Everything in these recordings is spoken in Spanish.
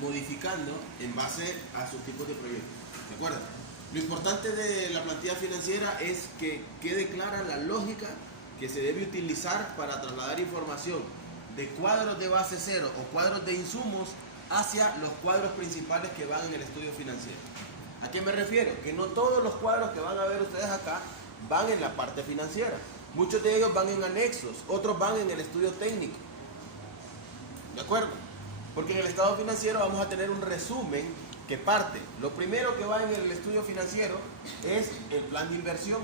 modificando en base a sus tipos de proyectos. ¿De acuerdo? Lo importante de la plantilla financiera es que quede clara la lógica que se debe utilizar para trasladar información de cuadros de base cero o cuadros de insumos hacia los cuadros principales que van en el estudio financiero. ¿A qué me refiero? Que no todos los cuadros que van a ver ustedes acá van en la parte financiera. Muchos de ellos van en anexos, otros van en el estudio técnico. ¿De acuerdo? Porque en el estado financiero vamos a tener un resumen que parte. Lo primero que va en el estudio financiero es el plan de inversión.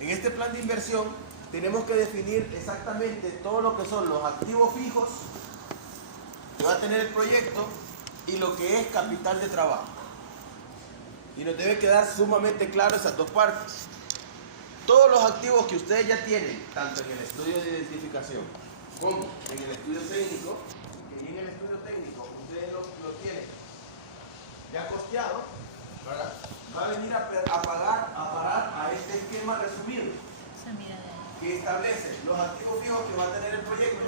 En este plan de inversión tenemos que definir exactamente todo lo que son los activos fijos que va a tener el proyecto y lo que es capital de trabajo. Y nos debe quedar sumamente claro esas dos partes. Todos los activos que ustedes ya tienen, tanto en el estudio de identificación como en el estudio técnico, que en el estudio técnico ustedes lo tienen ya costeado, ¿verdad? Va a venir a parar a este esquema resumido que establece los activos fijos que va a tener el proyecto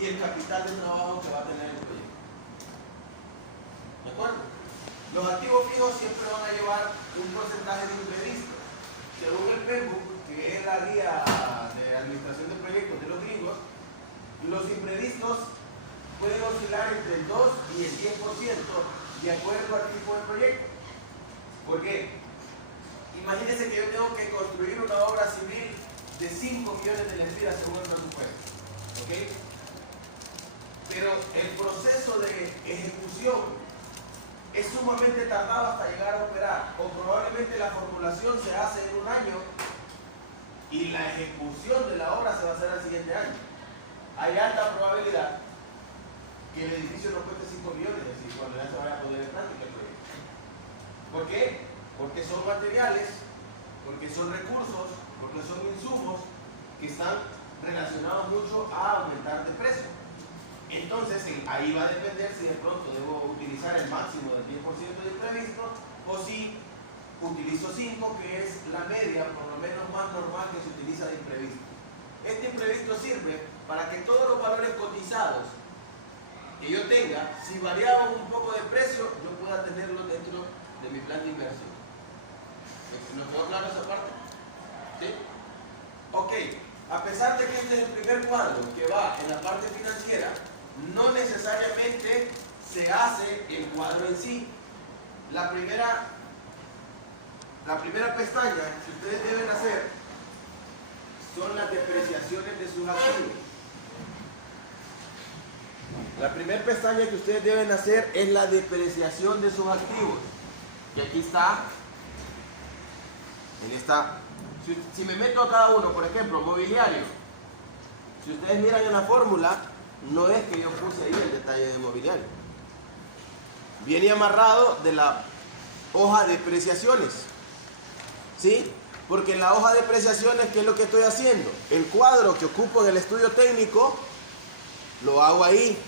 y el capital de trabajo que va a tener el proyecto. ¿De acuerdo? Los activos fijos siempre van a llevar un porcentaje de imprevisto. Según el PEMBOK, que es la guía de administración de proyectos de los gringos, los imprevistos pueden oscilar entre el 2 y el 10% de acuerdo al tipo de proyecto. ¿Por qué? Imagínense que yo tengo que construir una obra civil de 5 millones de lempiras según el presupuesto. ¿Ok? Pero el proceso de ejecución es sumamente tardado hasta llegar a operar, o probablemente la formulación se hace en un año y la ejecución de la obra se va a hacer al siguiente año. Hay alta probabilidad que el edificio no cueste 5 millones, es decir, cuando ya se vaya a poner en práctica el proyecto. ¿Por qué? Porque son materiales, porque son recursos, porque son insumos que están relacionados mucho a aumentar de precio. Entonces, ahí va a depender si de pronto debo utilizar el máximo del 10% de imprevisto o si utilizo 5, que es la media, por lo menos más normal que se utiliza de imprevisto. Este imprevisto sirve para que todos los valores cotizados que yo tenga, si variaban un poco de precio, yo pueda tenerlos dentro de mi plan de inversión. ¿Nos quedó claro esa parte? ¿Sí? Ok, a pesar de que este es el primer cuadro que va en la parte financiera, no necesariamente se hace el cuadro en sí. La primera pestaña que ustedes deben hacer son las depreciaciones de sus activos. La primera pestaña que ustedes deben hacer es la depreciación de sus activos. Y aquí está, en esta. Si me meto a cada uno, por ejemplo, mobiliario, si ustedes miran en la fórmula, no es que yo puse ahí el detalle de mobiliario. Viene amarrado de la hoja de depreciaciones. ¿Sí? Porque en la hoja de depreciaciones, ¿qué es lo que estoy haciendo? El cuadro que ocupo en el estudio técnico, lo hago ahí.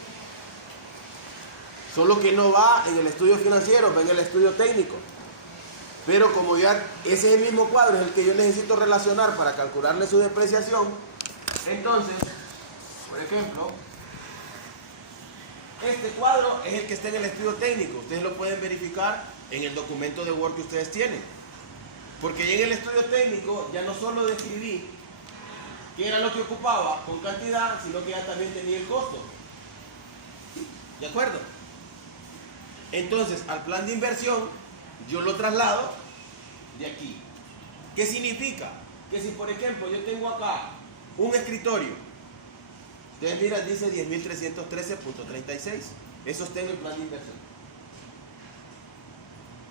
Solo que no va en el estudio financiero, va en el estudio técnico. Pero como ya ese es el mismo cuadro, es el que yo necesito relacionar para calcularle su depreciación, entonces, por ejemplo, este cuadro es el que está en el estudio técnico. Ustedes lo pueden verificar en el documento de Word que ustedes tienen. Porque ya en el estudio técnico ya no solo describí qué era lo que ocupaba con cantidad, sino que ya también tenía el costo. ¿De acuerdo? Entonces, al plan de inversión, yo lo traslado de aquí. ¿Qué significa? Que si, por ejemplo, yo tengo acá un escritorio, ustedes miran, dice 10.313.36. Eso está en el plan de inversión.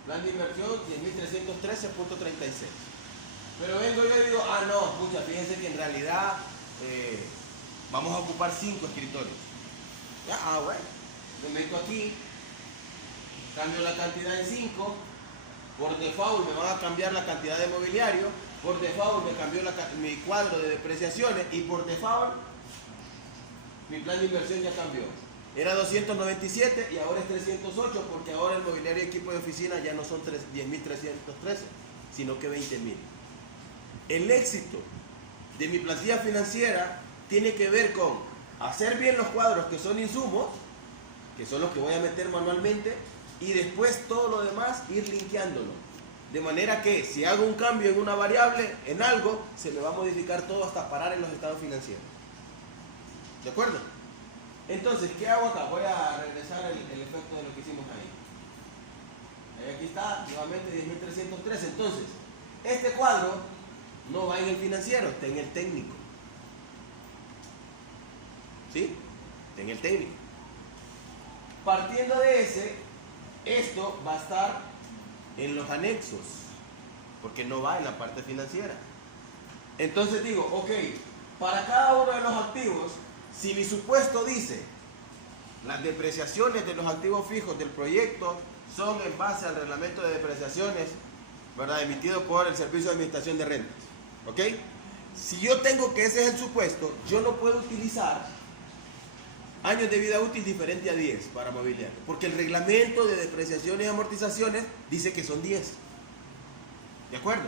Plan de inversión 10.313.36. Pero vengo yo y digo, no, pucha, fíjense que en realidad vamos a ocupar 5 escritorios. Ya, bueno, me meto aquí, cambio la cantidad en 5, por default me van a cambiar la cantidad de mobiliario, por default me cambió mi cuadro de depreciaciones y por default mi plan de inversión ya cambió. Era 297 y ahora es 308 porque ahora el mobiliario y equipo de oficina ya no son 10.313, sino que 20.000. El éxito de mi plantilla financiera tiene que ver con hacer bien los cuadros que son insumos que son los que voy a meter manualmente, y después todo lo demás ir linkeándolo. De manera que si hago un cambio en una variable, en algo, se me va a modificar todo hasta parar en los estados financieros. ¿De acuerdo? Entonces, ¿qué hago acá? Voy a regresar el efecto de lo que hicimos ahí. Aquí está, nuevamente 10.303. Entonces, este cuadro no va en el financiero, está en el técnico. ¿Sí? Está en el técnico. Partiendo de ese, esto va a estar en los anexos, porque no va en la parte financiera. Entonces digo, ok, para cada uno de los activos, si mi supuesto dice las depreciaciones de los activos fijos del proyecto son en base al reglamento de depreciaciones, ¿verdad?, emitido por el Servicio de Administración de Rentas, ¿ok? Si yo tengo que ese es el supuesto, yo no puedo utilizar años de vida útil diferente a 10 para mobiliario, porque el reglamento de depreciaciones y amortizaciones dice que son 10. ¿De acuerdo?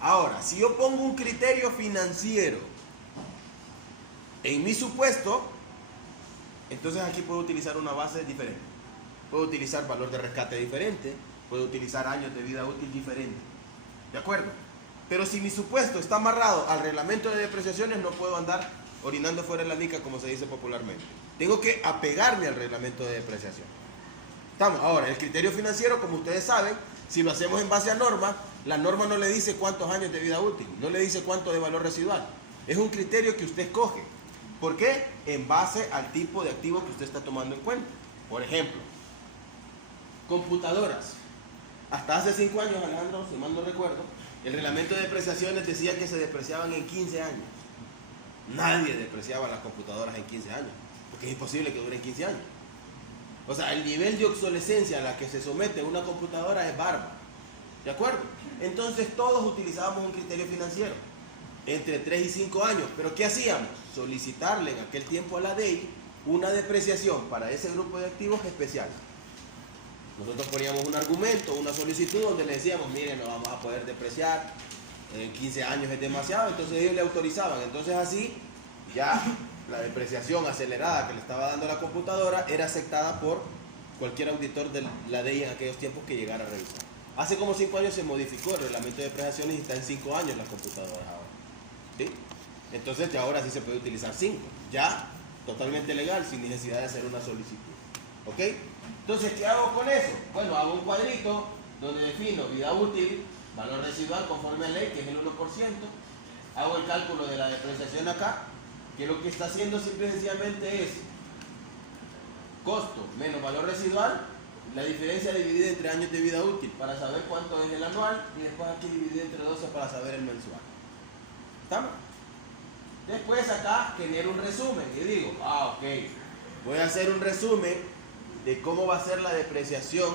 Ahora, si yo pongo un criterio financiero en mi supuesto, entonces aquí puedo utilizar una base diferente. Puedo utilizar valor de rescate diferente, puedo utilizar años de vida útil diferente. ¿De acuerdo? Pero si mi supuesto está amarrado al reglamento de depreciaciones, no puedo andar orinando fuera de la nica, como se dice popularmente. Tengo que apegarme al reglamento de depreciación. Estamos. Ahora, el criterio financiero, como ustedes saben, si lo hacemos en base a norma, la norma no le dice cuántos años de vida útil, no le dice cuánto de valor residual. Es un criterio que usted escoge. ¿Por qué? En base al tipo de activo que usted está tomando en cuenta. Por ejemplo, computadoras. Hasta hace 5 años, Alejandro, si mal no recuerdo, el reglamento de depreciaciones decía que se depreciaban en 15 años. Nadie depreciaba las computadoras en 15 años, porque es imposible que duren 15 años. O sea, el nivel de obsolescencia a la que se somete una computadora es bárbaro. ¿De acuerdo? Entonces todos utilizábamos un criterio financiero, entre 3 y 5 años. ¿Pero qué hacíamos? Solicitarle en aquel tiempo a la DEI una depreciación para ese grupo de activos especial. Nosotros poníamos un argumento, una solicitud donde le decíamos, miren, no vamos a poder depreciar, 15 años es demasiado, entonces ellos le autorizaban. Entonces así ya la depreciación acelerada que le estaba dando la computadora era aceptada por cualquier auditor de la DEI en aquellos tiempos que llegara a revisar. Hace como 5 años se modificó el reglamento de depreciaciones y está en 5 años las computadoras ahora. ¿Sí? Entonces ya ahora sí se puede utilizar 5, ya totalmente legal, sin necesidad de hacer una solicitud. ¿Ok? Entonces, ¿qué hago con eso? Bueno, hago un cuadrito donde defino vida útil, valor residual conforme a ley, que es el 1%. Hago el cálculo de la depreciación acá, que lo que está haciendo simple y sencillamente es costo menos valor residual, la diferencia dividida entre años de vida útil para saber cuánto es el anual, y después aquí dividido entre 12 para saber el mensual. ¿Estamos? Después acá genero un resumen y digo, ok, voy a hacer un resumen de cómo va a ser la depreciación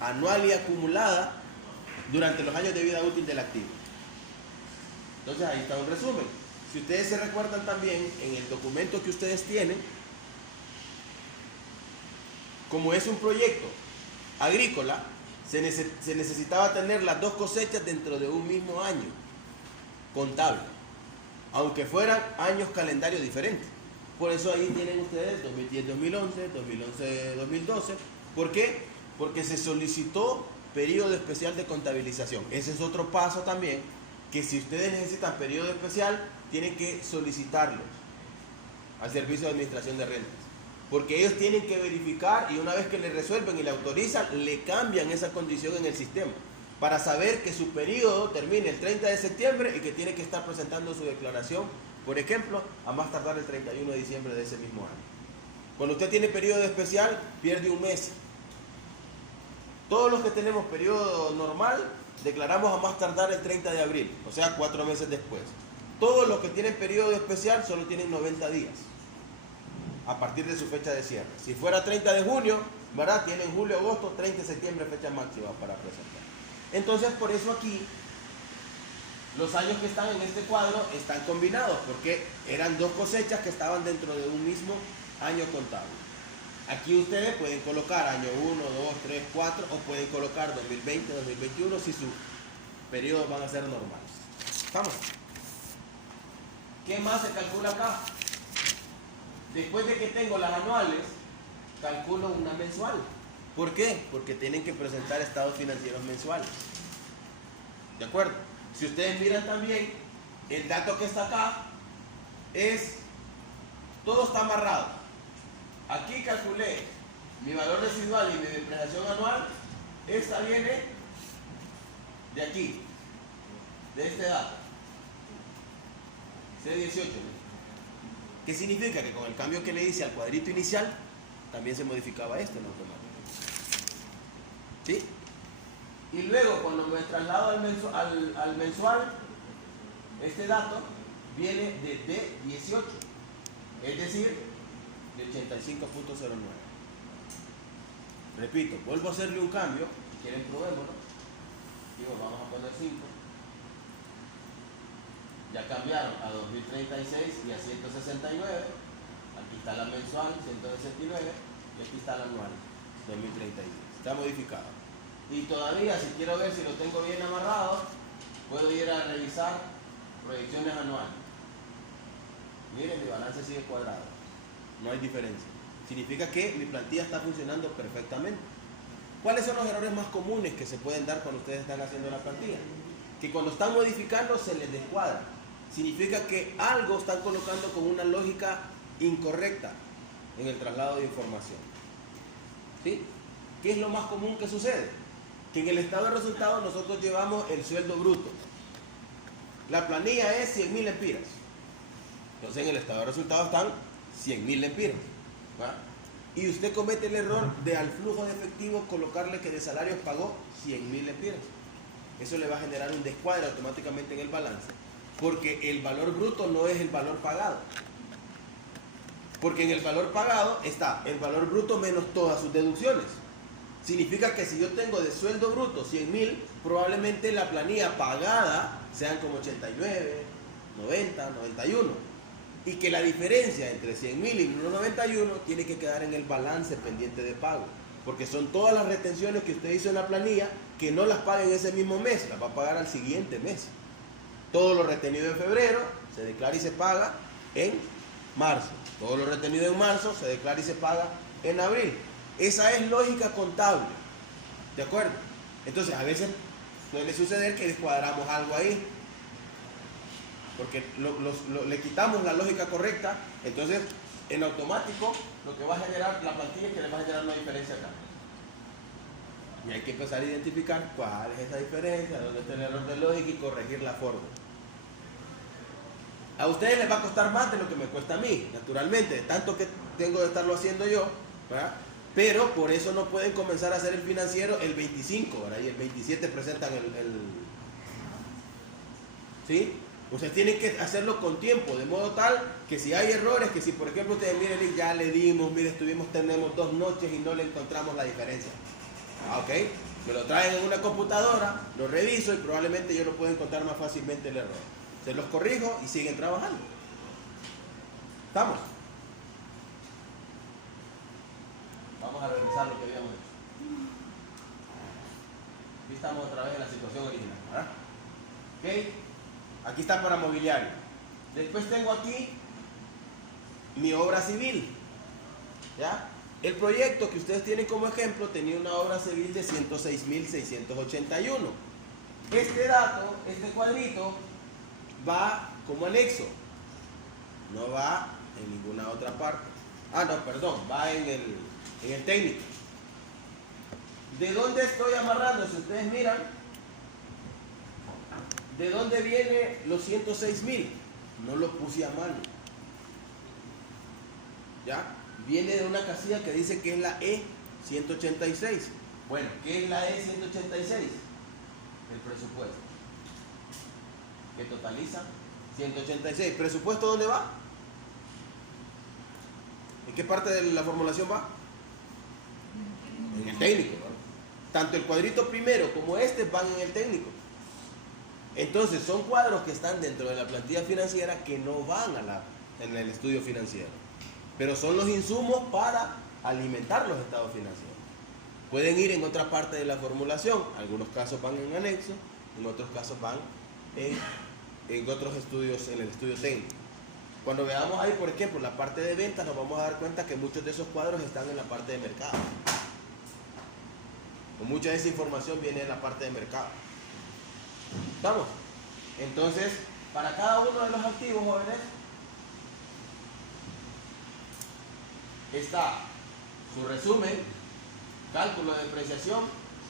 anual y acumulada durante los años de vida útil del activo. Entonces ahí está un resumen. Si ustedes se recuerdan también, en el documento que ustedes tienen, como es un proyecto agrícola, se necesitaba tener las 2 cosechas dentro de un mismo año contable, aunque fueran años calendarios diferentes. Por eso ahí tienen ustedes 2010-2011, 2011-2012. ¿Por qué? Porque se solicitó periodo especial de contabilización. Ese es otro paso también, que si ustedes necesitan periodo especial, tienen que solicitarlo al Servicio de Administración de Rentas. Porque ellos tienen que verificar, y una vez que le resuelven y le autorizan, le cambian esa condición en el sistema, para saber que su periodo termine el 30 de septiembre y que tiene que estar presentando su declaración, por ejemplo, a más tardar el 31 de diciembre de ese mismo año. Cuando usted tiene periodo especial, pierde un mes. Todos los que tenemos periodo normal, declaramos a más tardar el 30 de abril, o sea, 4 meses después. Todos los que tienen periodo especial solo tienen 90 días, a partir de su fecha de cierre. Si fuera 30 de junio, ¿verdad?, tienen julio, agosto, 30 de septiembre, fecha máxima para presentar. Entonces, por eso aquí los años que están en este cuadro están combinados, porque eran 2 cosechas que estaban dentro de un mismo año contable. Aquí ustedes pueden colocar año 1, 2, 3, 4, o pueden colocar 2020, 2021, si sus periodos van a ser normales. ¿Estamos? ¿Qué más se calcula acá? Después de que tengo las anuales, calculo una mensual. ¿Por qué? Porque tienen que presentar estados financieros mensuales. ¿De acuerdo? Si ustedes miran también, el dato que está acá es, todo está amarrado. Aquí calculé mi valor residual y mi depreciación anual. Esta viene de aquí, de este dato, C18. ¿Qué significa? Que con el cambio que le hice al cuadrito inicial, también se modificaba esto en automático. ¿Sí? Y luego, cuando me traslado al mensual, este dato viene de D18, es decir, de 85.09. Repito, vuelvo a hacerle un cambio, si quieren probémoslo. Digo, vamos a poner 5. Ya cambiaron a 2036 y a 169. Aquí está la mensual, 169, y aquí está la anual, 2036. Está modificado. Y todavía, si quiero ver si lo tengo bien amarrado, puedo ir a revisar proyecciones anuales. Miren, mi balance sigue cuadrado. No hay diferencia. Significa que mi plantilla está funcionando perfectamente. ¿Cuáles son los errores más comunes que se pueden dar cuando ustedes están haciendo la plantilla? Que cuando están modificando se les descuadra. Significa que algo están colocando con una lógica incorrecta en el traslado de información. ¿Sí? ¿Qué es lo más común que sucede? Que en el estado de resultados nosotros llevamos el sueldo bruto. La planilla es 100.000 lempiras. Entonces en el estado de resultados están 100.000 lempiras. ¿Va? Y usted comete el error de al flujo de efectivo colocarle que de salarios pagó 100.000 lempiras. Eso le va a generar un descuadre automáticamente en el balance. Porque el valor bruto no es el valor pagado. Porque en el valor pagado está el valor bruto menos todas sus deducciones. Significa que si yo tengo de sueldo bruto 100.000, probablemente la planilla pagada sean como 89, 90, 91. Y que la diferencia entre 100.000 y 91 tiene que quedar en el balance pendiente de pago. Porque son todas las retenciones que usted hizo en la planilla que no las paga en ese mismo mes, las va a pagar al siguiente mes. Todo lo retenido en febrero se declara y se paga en marzo. Todo lo retenido en marzo se declara y se paga en abril. Esa es lógica contable. ¿De acuerdo? Entonces, a veces suele suceder que descuadramos algo ahí. Porque le quitamos la lógica correcta. Entonces, en automático, lo que va a generar la plantilla es que le va a generar una diferencia acá. Y hay que empezar a identificar cuál es esa diferencia, dónde está el error de lógica y corregir la forma. A ustedes les va a costar más de lo que me cuesta a mí, naturalmente, de tanto que tengo de estarlo haciendo yo, ¿verdad? Pero por eso no pueden comenzar a hacer el financiero el 25, ¿verdad? Y el 27 presentan ¿sí? Ustedes tienen que hacerlo con tiempo, de modo tal que si hay errores, que si por ejemplo ustedes miren, ya le dimos, mire, tenemos 2 noches y no le encontramos la diferencia. Ok, me lo traen en una computadora, lo reviso y probablemente yo lo puedo encontrar más fácilmente el error. Se los corrijo y siguen trabajando. ¿Estamos? Vamos a revisar lo que habíamos hecho. Aquí estamos otra vez en la situación original, ¿verdad? Ok, aquí está para mobiliario. Después tengo aquí mi obra civil. ¿Ya? El proyecto que ustedes tienen como ejemplo tenía una obra civil de 106.681. Este dato, este cuadrito, va como anexo. No va en ninguna otra parte. Ah, no, perdón, va en el técnico. ¿De dónde estoy amarrando? Si ustedes miran, ¿de dónde viene los 106.000? No lo puse a mano. ¿Ya? Viene de una casilla que dice que es la E186. Bueno, ¿qué es la E186? El presupuesto. Que totaliza 186. ¿Presupuesto dónde va? ¿En qué parte de la formulación va? En el técnico, ¿no? Tanto el cuadrito primero como este van en el técnico. Entonces son cuadros que están dentro de la plantilla financiera que no van en el estudio financiero. Pero son los insumos para alimentar los estados financieros. Pueden ir en otra parte de la formulación. Algunos casos van en anexo, en otros casos van en otros estudios, en el estudio técnico. Cuando veamos ahí, por ejemplo, la parte de ventas, nos vamos a dar cuenta que muchos de esos cuadros están en la parte de mercado. O mucha de esa información viene en la parte de mercado. ¿Estamos? Entonces, para cada uno de los activos, jóvenes, está su resumen, cálculo de depreciación,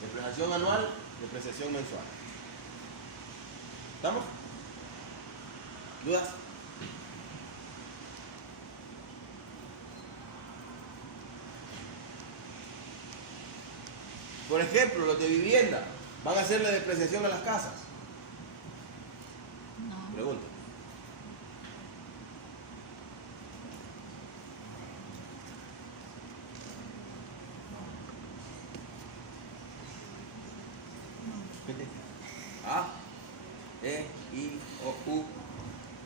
depreciación anual, depreciación mensual. ¿Estamos? ¿Dudas? Por ejemplo, los de vivienda, ¿van a hacer la depreciación a las casas? No. Pregunta. A, E, I, O, U.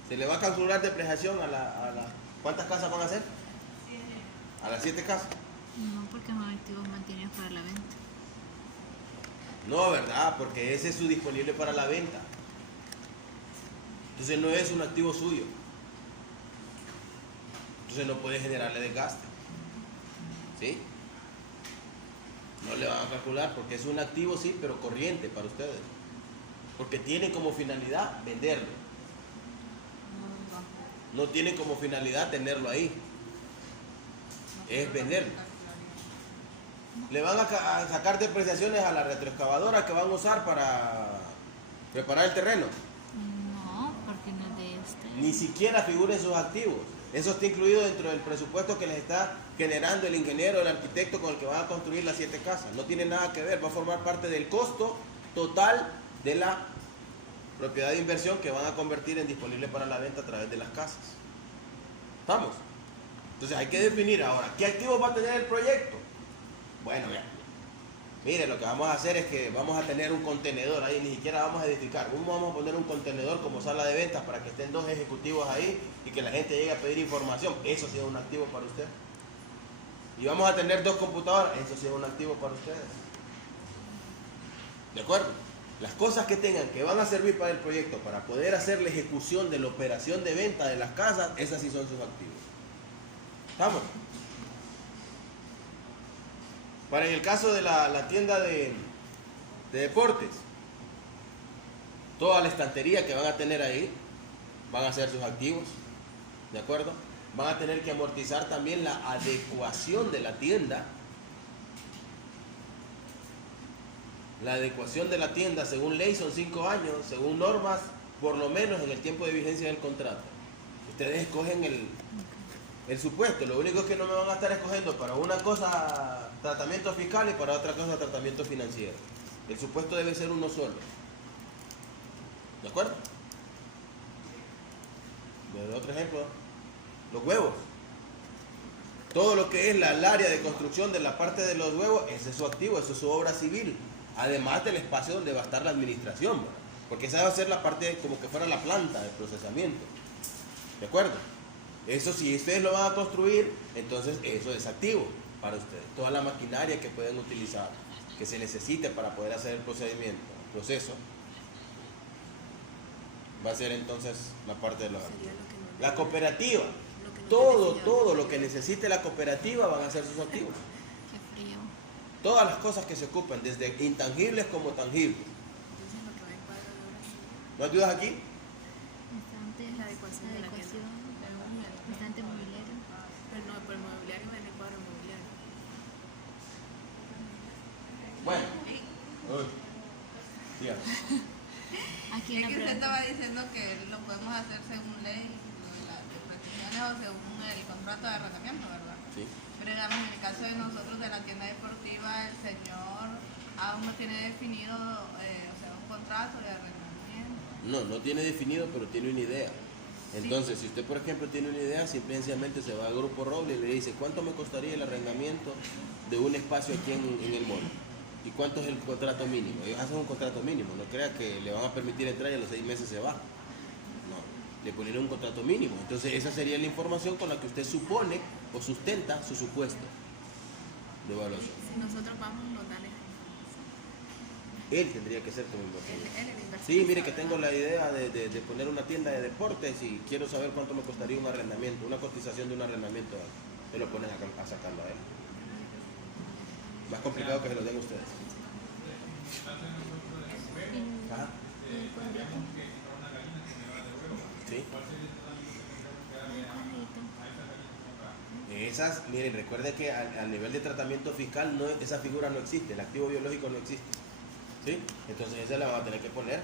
¿Se le va a calcular depreciación a la... ¿Cuántas casas van a hacer? A las 7 casas. No, porque son activos mantenidos para la venta. No, ¿verdad? Porque ese es su disponible para la venta. Entonces no es un activo suyo. Entonces no puede generarle desgaste. ¿Sí? No le van a calcular porque es un activo, sí, pero corriente para ustedes. Porque tiene como finalidad venderlo. No tiene como finalidad tenerlo ahí. Es venderlo. Le van a sacar depreciaciones a la retroexcavadora que van a usar para preparar el terreno. No, porque no es de este. Ni siquiera figuren sus activos. Eso está incluido dentro del presupuesto que les está generando el ingeniero, el arquitecto con el que van a construir las 7 casas. No tiene nada que ver, va a formar parte del costo total de la propiedad de inversión que van a convertir en disponible para la venta a través de las casas. ¿Estamos? Entonces hay que definir ahora, ¿qué activos va a tener el proyecto? Bueno, ya. Mire, lo que vamos a hacer es que vamos a tener un contenedor ahí, ni siquiera vamos a edificar. Vamos a poner un contenedor como sala de ventas para que estén 2 ejecutivos ahí y que la gente llegue a pedir información. Eso sí es un activo para usted. Y vamos a tener 2 computadoras. Eso sí es un activo para ustedes. ¿De acuerdo? Las cosas que tengan que van a servir para el proyecto, para poder hacer la ejecución de la operación de venta de las casas, esas sí son sus activos. ¿Estamos? Para en el caso de la tienda de deportes, toda la estantería que van a tener ahí van a ser sus activos, ¿de acuerdo? Van a tener que amortizar también la adecuación de la tienda. La adecuación de la tienda, según ley, son 5 años, según normas, por lo menos en el tiempo de vigencia del contrato. Ustedes escogen el supuesto, lo único es que no me van a estar escogiendo para una cosa tratamiento fiscal y para otra cosa tratamiento financiero. El supuesto debe ser uno solo. ¿De acuerdo? Les doy otro ejemplo. Los huevos. Todo lo que es el área de construcción de la parte de los huevos, ese es su activo, eso es su obra civil. Además del espacio donde va a estar la administración, ¿verdad? Porque esa va a ser la parte como que fuera la planta de procesamiento. ¿De acuerdo? Eso si ustedes lo van a construir, entonces eso es activo para ustedes. Toda la maquinaria que pueden utilizar, que se necesite para poder hacer el procedimiento, el proceso, va a ser entonces la parte de los activos. La cooperativa, todo lo que necesite la cooperativa van a ser sus activos. Qué frío. Todas las cosas que se ocupan, desde intangibles como tangibles. ¿No ayudas aquí? Bastante La adecuación de la adecuación, tienda. bastante mobiliario. Pero no, por el mobiliario viene el cuadro mobiliario. Bueno. Uy. Dígame. Aquí Es una que usted pregunta. estaba diciendo que lo podemos hacer según ley, lo de las depreciaciones o según el contrato de arrendamiento, ¿verdad? Sí. Pero digamos, en el caso de nosotros de la tienda deportiva, el señor aún no tiene definido un contrato de arrendamiento. No tiene definido, pero tiene una idea. Entonces, si usted, por ejemplo, tiene una idea, simplemente se va al Grupo Roble y le dice, ¿cuánto me costaría el arrendamiento de un espacio aquí en el mall? ¿Y cuánto es el contrato mínimo? Ellos hacen un contrato mínimo, no crea que le van a permitir entrar y a los 6 meses se va. No, le ponen un contrato mínimo. Entonces, esa sería la información con la que usted supone o sustenta su supuesto de evaluación. Si nosotros vamos, nos dan esa Él tendría que ser como inversionista. Él es inversionista. Sí, mire que tengo la idea de poner una tienda de deportes y quiero saber cuánto me costaría un arrendamiento, una cotización de un arrendamiento. Te lo pones a sacarlo a él. Más complicado que se lo den ustedes. Ajá. Y el pueblito. ¿Sí? El pueblito. Esas, miren, recuerde que a nivel de tratamiento fiscal no, esa figura no existe, el activo biológico no existe. ¿Sí? Entonces esa le van a tener que poner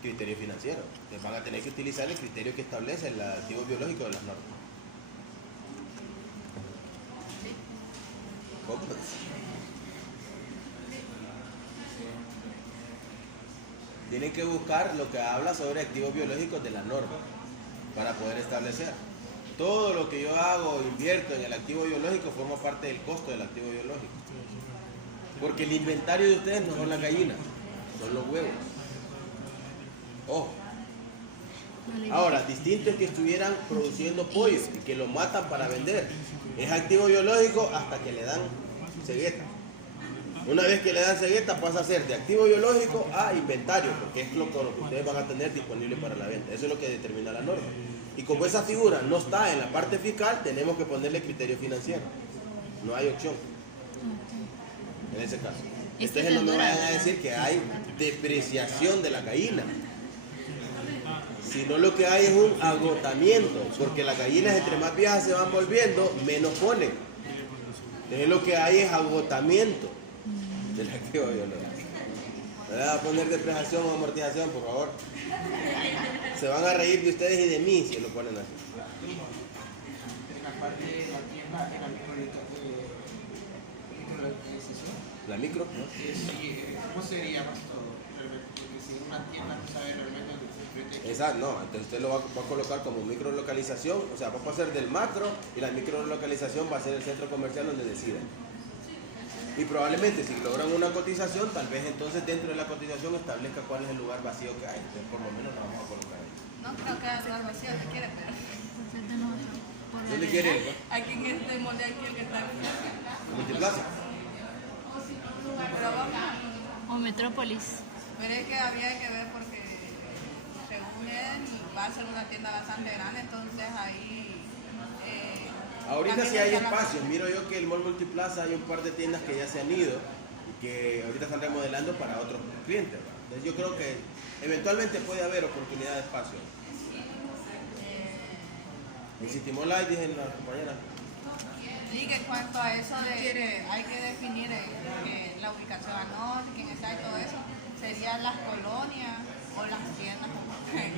criterio financiero. Les van a tener que utilizar el criterio que establece el activo biológico de las normas. ¿Cómo? Tienen que buscar lo que habla sobre activos biológicos de la norma para poder establecer. Todo lo que yo hago, invierto en el activo biológico, forma parte del costo del activo biológico. Porque el inventario de ustedes no son las gallinas, son los huevos. Ojo. Ahora, distinto es que estuvieran produciendo pollo y que lo matan para vender. Es activo biológico hasta que le dan cegueta. Una vez que le dan cegueta pasa a ser de activo biológico a inventario, porque es lo que ustedes van a tener disponible para la venta. Eso es lo que determina la norma. Y como esa figura no está en la parte fiscal, tenemos que ponerle criterio financiero. No hay opción. En ese caso. Entonces no me vayan a decir que hay depreciación de la gallina. Sino lo que hay es un agotamiento, porque las gallinas entre más viejas se van volviendo, menos ponen. Entonces lo que hay es agotamiento del activo biológico. ¿Me van a poner depreciación o amortización, por favor? Se van a reír de ustedes y de mí si lo ponen así. En la parte de la tienda, en la microlocalización. ¿La micro? ¿Cómo sería más todo? Porque si una tienda no sabe realmente dónde se protege. Exacto, no, entonces usted lo va a colocar como microlocalización, o sea, va a pasar del macro y la microlocalización va a ser el centro comercial donde decidan. Y probablemente si logran una cotización, tal vez entonces dentro de la cotización establezca cuál es el lugar vacío que hay. Entonces por lo menos la vamos a colocar ahí. No creo que haya lugar vacío, se quiere, pero Pues es de nosotros. Por la ¿Dónde ley. quiere ir? aquí en este molde aquí el que está aquí. Multiplaza. Pero vamos, O Metrópolis. pero es que habría que ver porque según él va a ser una tienda bastante grande, entonces ahí Ahorita también sí hay está la- espacios. Miro yo que el Mall Multiplaza hay un par de tiendas que ya se han ido y que ahorita están remodelando para otros clientes, ¿verdad? Entonces yo creo que eventualmente puede haber oportunidad de espacio. En City Mall hay, dicen las compañeras. Sí, que en cuanto a eso de que hay que definir la ubicación a norte, quién está y todo eso, serían las colonias o las tiendas.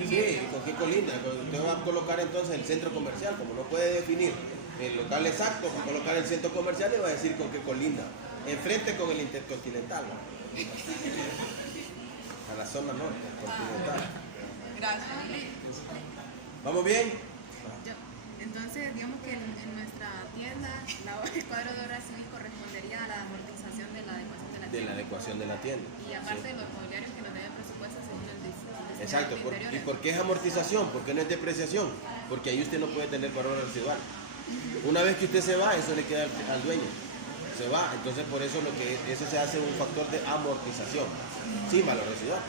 Sí, ¿con qué colinda? Usted va a colocar entonces el centro comercial, como no puede definir el local exacto, va a colocar el centro comercial y va a decir con qué colinda. Enfrente con el Intercontinental, ¿no? A la zona norte, continental. Gracias. ¿Vamos bien? Entonces, digamos que en nuestra tienda, el cuadro de obra civil correspondería a la amortización de la adecuación de la De tienda. la adecuación de la tienda. Y aparte Sí. de los mobiliarios que nos deben presupuesto según el diseño Exacto, de ¿y interiores. por qué es amortización? ¿Por qué no es depreciación? Porque ahí usted no puede tener valor residual. Una vez que usted se va, eso le queda al dueño. Se va, entonces por eso eso se hace un factor de amortización, sin valor residual.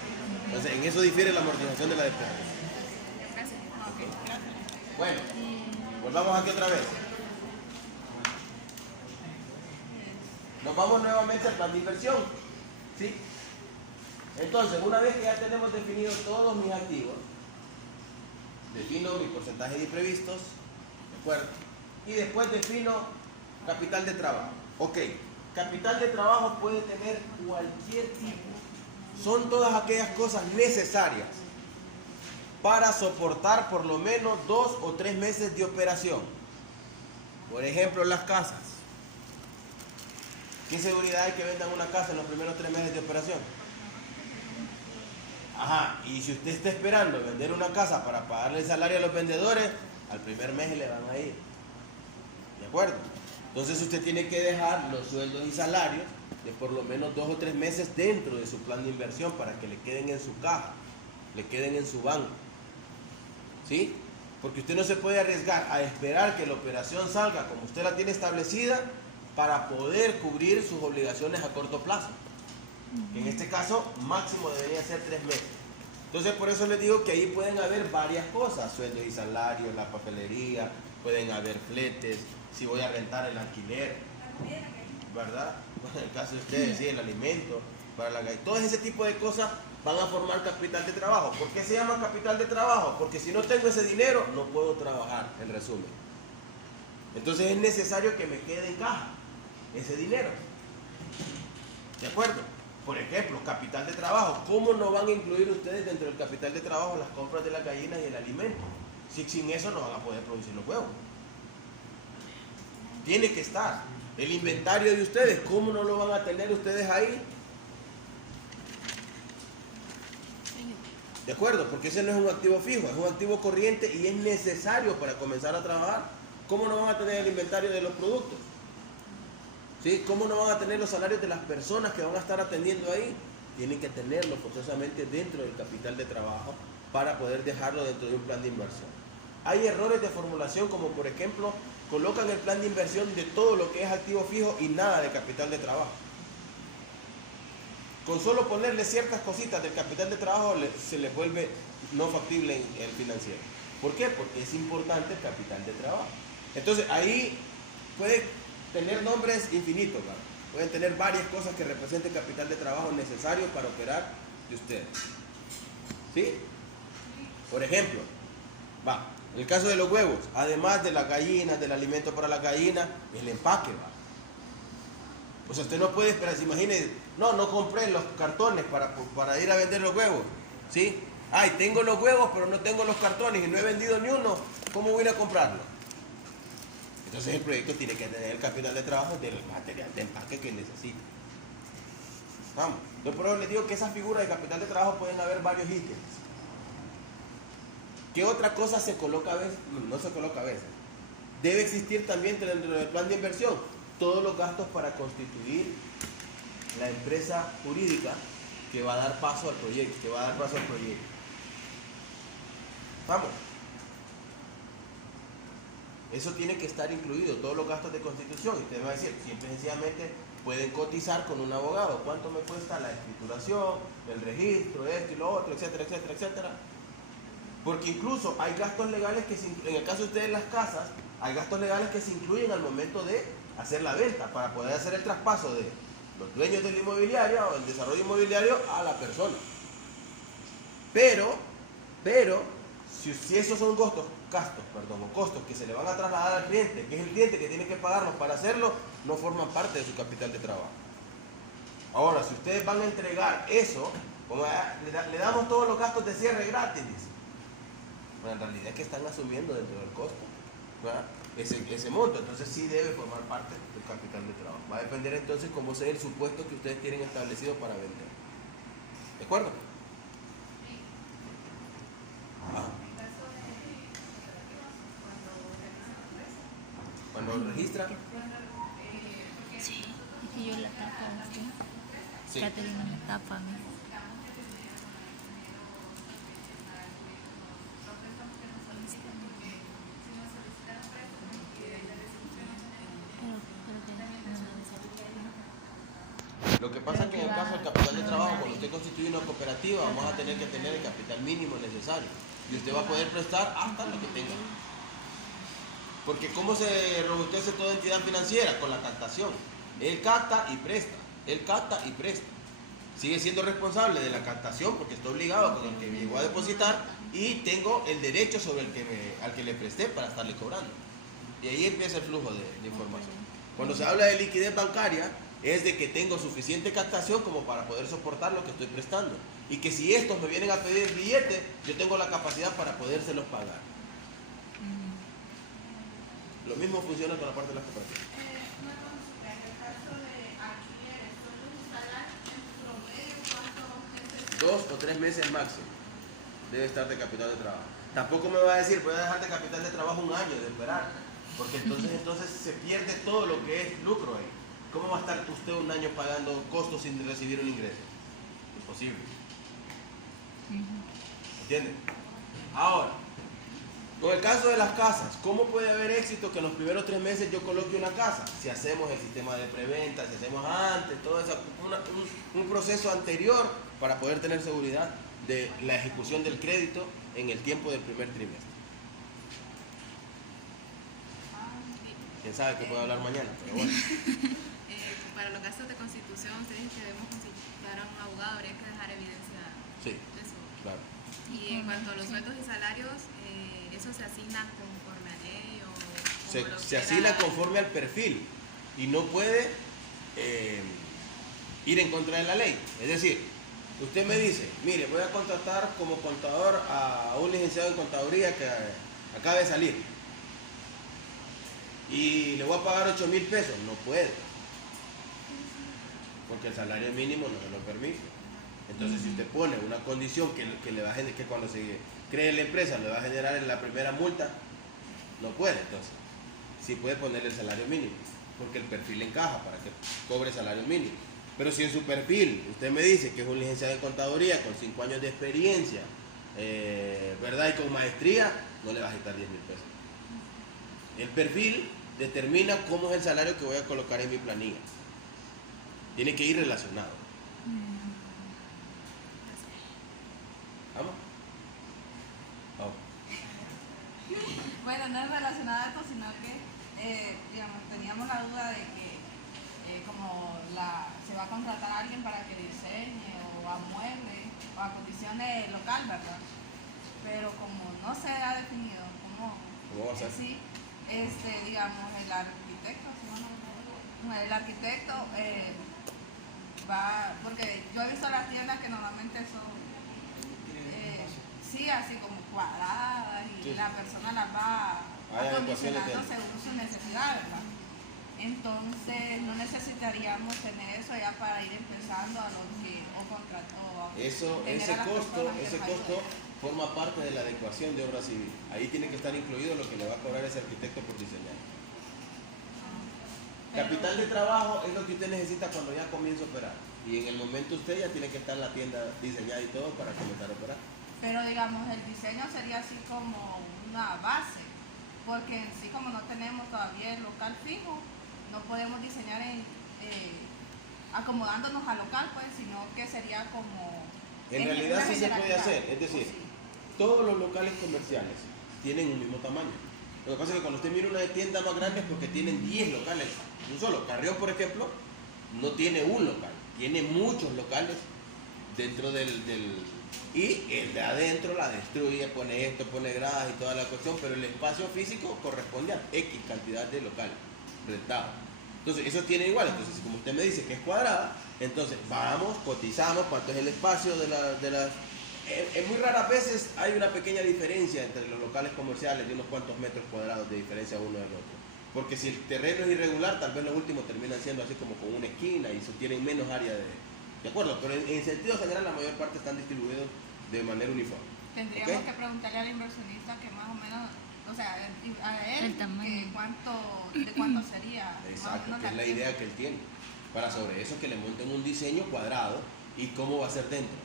Entonces en eso difiere la amortización de la depreciación. Gracias. Bueno, volvamos aquí otra vez. Nos vamos nuevamente al plan de inversión. ¿Sí? Entonces, una vez que ya tenemos definidos todos mis activos, defino mi porcentaje de imprevistos, ¿de acuerdo? Y después defino capital de trabajo. Ok, capital de trabajo puede tener cualquier tipo. Son todas aquellas cosas necesarias para soportar por lo menos 2 o 3 meses de operación. Por ejemplo, las casas. ¿Qué seguridad hay que vendan una casa en los primeros 3 meses de operación? Ajá, y si usted está esperando vender una casa para pagarle el salario a los vendedores, al primer mes le van a ir. ¿De acuerdo? Entonces usted tiene que dejar los sueldos y salarios de por lo menos 2 o 3 meses dentro de su plan de inversión para que le queden en su caja, le queden en su banco. ¿Sí? Porque usted no se puede arriesgar a esperar que la operación salga como usted la tiene establecida para poder cubrir sus obligaciones a corto plazo. que en este caso máximo debería ser 3 meses. Entonces por eso les digo que ahí pueden haber varias cosas, sueldos y salarios, la papelería, pueden haber fletes, si voy a rentar el alquiler, ¿verdad? Bueno, en el caso de ustedes, sí, el alimento, para la calle, todo ese tipo de cosas van a formar capital de trabajo. ¿Por qué se llama capital de trabajo? Porque si no tengo ese dinero, no puedo trabajar, en resumen. Entonces es necesario que me quede en caja ese dinero. ¿De acuerdo? Por ejemplo, capital de trabajo. ¿Cómo no van a incluir ustedes dentro del capital de trabajo las compras de las gallinas y el alimento? Si sin eso no van a poder producir los huevos. Tiene que estar. El inventario de ustedes, ¿cómo no lo van a tener ustedes ahí? ¿De acuerdo? Porque ese no es un activo fijo, es un activo corriente y es necesario para comenzar a trabajar. ¿Cómo no van a tener el inventario de los productos? ¿Sí? ¿Cómo no van a tener los salarios de las personas que van a estar atendiendo ahí? Tienen que tenerlo forzosamente dentro del capital de trabajo para poder dejarlo dentro de un plan de inversión. Hay errores de formulación como por ejemplo, colocan el plan de inversión de todo lo que es activo fijo y nada de capital de trabajo. Con solo ponerle ciertas cositas del capital de trabajo se le vuelve no factible en el financiero. ¿Por qué? Porque es importante el capital de trabajo. Entonces ahí puede tener nombres infinitos, ¿verdad? Pueden tener varias cosas que representen capital de trabajo necesario para operar de ustedes. ¿Sí? Por ejemplo, en el caso de los huevos, además de las gallinas, del alimento para las gallinas, el empaque, ¿va? O sea, usted no puede esperar, se imagine, no compré los cartones para ir a vender los huevos, ¿sí? Ay, tengo los huevos, pero no tengo los cartones y no he vendido ni uno, ¿cómo voy a ir a comprarlo? Entonces el proyecto tiene que tener el capital de trabajo del material de empaque que necesita. Vamos, yo por eso les digo que esas figuras de capital de trabajo pueden haber varios ítems. ¿Qué otra cosa se coloca a veces? No se coloca a veces. Debe existir también dentro del plan de inversión todos los gastos para constituir la empresa jurídica que va a dar paso al proyecto, Vamos. Eso tiene que estar incluido, todos los gastos de constitución. Y usted me va a decir, simple y sencillamente pueden cotizar con un abogado. ¿Cuánto me cuesta la escrituración, el registro, esto y lo otro, etcétera, etcétera, etcétera? Porque incluso hay gastos legales que, en el caso de ustedes las casas, hay gastos legales que se incluyen al momento de hacer la venta, para poder hacer el traspaso de los dueños del inmobiliario o el desarrollo inmobiliario a la persona. Pero, si esos son costos que se le van a trasladar al cliente, que es el cliente que tiene que pagarlos para hacerlo, no forman parte de su capital de trabajo. Ahora, si ustedes van a entregar eso, como le damos todos los gastos de cierre gratis, dice. Bueno, en realidad es que están asumiendo dentro del costo, ¿verdad? Ese monto, entonces sí debe formar parte del capital de trabajo. Va a depender entonces cómo sea el supuesto que ustedes tienen establecido para vender. ¿De acuerdo? Cuando registra. Sí, es que yo la tapa así. Sí. Caterina me tapa a mí. Lo que pasa es que en el caso del capital de trabajo, cuando usted constituye una cooperativa, vamos a tener que tener el capital mínimo necesario. Y usted va a poder prestar hasta lo que tenga. Porque ¿cómo se robustece toda entidad financiera? Con la captación. Él capta y presta. Sigue siendo responsable de la captación porque está obligado con el que me llegó a depositar y tengo el derecho sobre al que le presté para estarle cobrando. Y ahí empieza el flujo de información. Cuando se habla de liquidez bancaria, es de que tengo suficiente captación como para poder soportar lo que estoy prestando. Y que si estos me vienen a pedir billetes, yo tengo la capacidad para podérselos pagar. Lo mismo funciona con la parte de las cooperativas. En 2 o 3 meses máximo debe estar de capital de trabajo. Tampoco me va a decir, voy a dejar de capital de trabajo un año de esperar, porque entonces se pierde todo lo que es lucro ahí. ¿Cómo va a estar usted un año pagando costos sin recibir un ingreso? Imposible. ¿Entienden? Ahora, con el caso de las casas, ¿cómo puede haber éxito que en los primeros 3 meses yo coloque una casa? Si hacemos el sistema de preventa, si hacemos antes, toda esa, un proceso anterior para poder tener seguridad de la ejecución del crédito en el tiempo del primer trimestre. Quién sabe que puedo hablar mañana, pero bueno. Para los gastos de constitución, ustedes que debemos consultar a un abogado, habría que dejar evidencia Sí, de eso. claro. Y en cuanto a los sueldos y salarios, ¿eso se asigna conforme a ley o como lo Se quiera? asigna conforme al perfil y no puede ir en contra de la ley. Es decir, usted me dice, mire, voy a contratar como contador a un licenciado en contaduría que acaba de salir y le voy a pagar 8,000 pesos. No puede, porque el salario mínimo no se lo permite. Entonces, si usted pone una condición que le va a generar, que cuando se cree la empresa le va a generar en la primera multa, no puede. Entonces, sí puede ponerle el salario mínimo, porque el perfil encaja para que cobre salario mínimo. Pero si en su perfil usted me dice que es un licenciado en contaduría con 5 años de experiencia, ¿verdad? Y con maestría, no le va a quitar 10,000 pesos. El perfil determina cómo es el salario que voy a colocar en mi planilla. Tiene que ir relacionado. ¿Vamos? Vamos. Bueno, no es relacionado a esto, sino que, digamos, teníamos la duda de que como se va a contratar a alguien para que diseñe o amueble o acondicione local, ¿verdad? Pero como no se ha definido cómo ¿Cómo va a ser? sí, digamos, el arquitecto, ¿sí o no? El arquitecto va, porque yo he visto las tiendas que normalmente son sí, así como cuadradas y Sí. la persona las va Hay acondicionando adecuaciones de- según su necesidad, ¿verdad? Entonces no necesitaríamos tener eso ya para ir empezando a los que Ese costo forma parte de la adecuación de obra civil. Ahí tiene que estar incluido lo que le va a cobrar ese arquitecto por diseñar. Capital de trabajo es lo que usted necesita cuando ya comienza a operar. Y en el momento usted ya tiene que estar en la tienda diseñada y todo para comenzar a operar. Pero digamos, el diseño sería así como una base, porque en sí como no tenemos todavía el local fijo, no podemos diseñar acomodándonos al local, pues, sino que sería como... En realidad una sí se puede generalidad. hacer, es decir, Sí. todos los locales comerciales tienen un mismo tamaño. Lo que pasa es que cuando usted mira una tienda más grande es porque tienen 10 locales. Un solo. Carrión, por ejemplo, no tiene un local, tiene muchos locales dentro y el de adentro la destruye, pone esto, pone gradas y toda la cuestión, pero el espacio físico corresponde a X cantidad de locales rentados. Entonces, eso tiene igual. Entonces, como usted me dice que es cuadrada, entonces vamos, cotizamos cuánto es el espacio de las... En muy raras veces hay una pequeña diferencia entre los locales comerciales de unos cuantos metros cuadrados de diferencia uno del otro. Porque si el terreno es irregular, tal vez los últimos terminan siendo así como con una esquina y tienen menos área de acuerdo, pero en sentido general la mayor parte están distribuidos de manera uniforme. Tendríamos ¿Ok? que preguntarle al inversionista que más o menos, o sea, a él, El tamaño. de cuánto sería. más o Exacto, menos que es la tienda. idea que él tiene. Para sobre eso que le monten un diseño cuadrado y cómo va a ser dentro.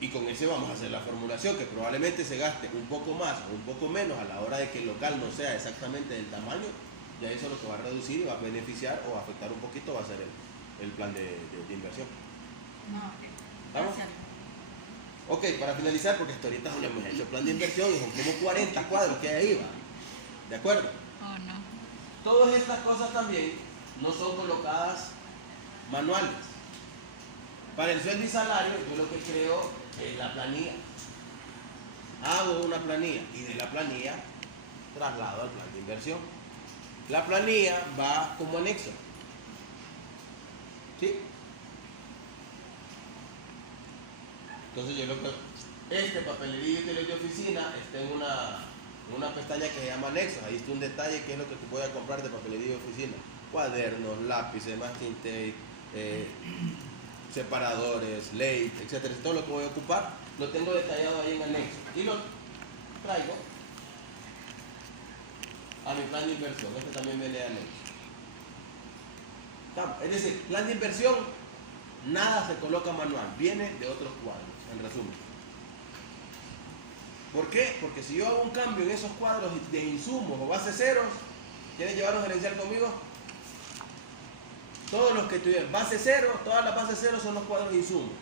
Y con ese vamos a hacer la formulación, que probablemente se gaste un poco más o un poco menos a la hora de que el local no sea exactamente del tamaño. Ya eso lo que va a reducir y va a beneficiar o afectar un poquito va a ser el plan de inversión. No, ok. ¿Vamos? Gracias. Ok, para finalizar, porque hasta ahorita no hemos hecho el plan de inversión y son como 40 cuadros que hay ahí, ¿va? ¿De acuerdo? Oh, no. Todas estas cosas también no son colocadas manuales. Para el sueldo y salario, yo lo que creo es la planilla. Hago una planilla y de la planilla traslado al plan de inversión. La planilla va como anexo. ¿Sí? Entonces yo lo que... Este papelería y de oficina está en una pestaña que se llama anexos. Ahí está un detalle que es lo que tú puedes comprar de papelería de oficina. Cuadernos, lápices, masking tape, separadores, ley, etcétera. Todo lo que voy a ocupar lo tengo detallado ahí en anexo. Y lo traigo a mi plan de inversión. Este también viene de anexo. Es decir, plan de inversión, nada se coloca manual, viene de otros cuadros, en resumen. ¿Por qué? Porque si yo hago un cambio en esos cuadros de insumos o base ceros, ¿quieren llevar un gerencial conmigo? todos los que tuvieron base cero, todas las bases cero son los cuadros de insumos.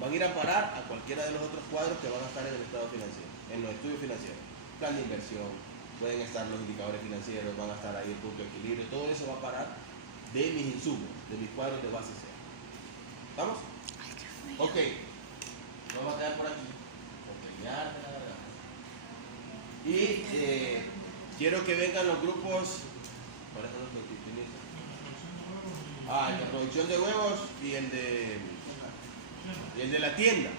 Van a ir a parar a cualquiera de los otros cuadros que van a estar en el estado financiero, en los estudios financieros. Plan de inversión, pueden estar los indicadores financieros, van a estar ahí el punto de equilibrio, todo eso va a parar de mis insumos, de mis cuadros de base cero. ¿Estamos? Ok. Vamos a quedar por aquí. Y quiero que vengan los grupos. ¿Cuáles son los que tienen? El de producción de huevos y el de la tienda.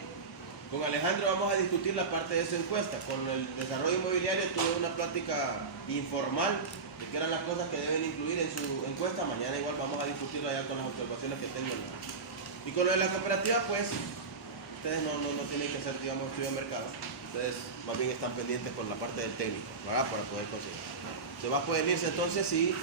Con Alejandro vamos a discutir la parte de esa encuesta. Con el desarrollo inmobiliario tuve una plática informal de qué eran las cosas que deben incluir en su encuesta. Mañana igual vamos a discutirlo allá con las observaciones que tengo. Y con lo de la cooperativa, pues, ustedes no tienen que hacer, digamos, estudio de mercado. Ustedes más bien están pendientes con la parte del técnico, ¿verdad? Para poder conseguir. Se va a poder irse entonces si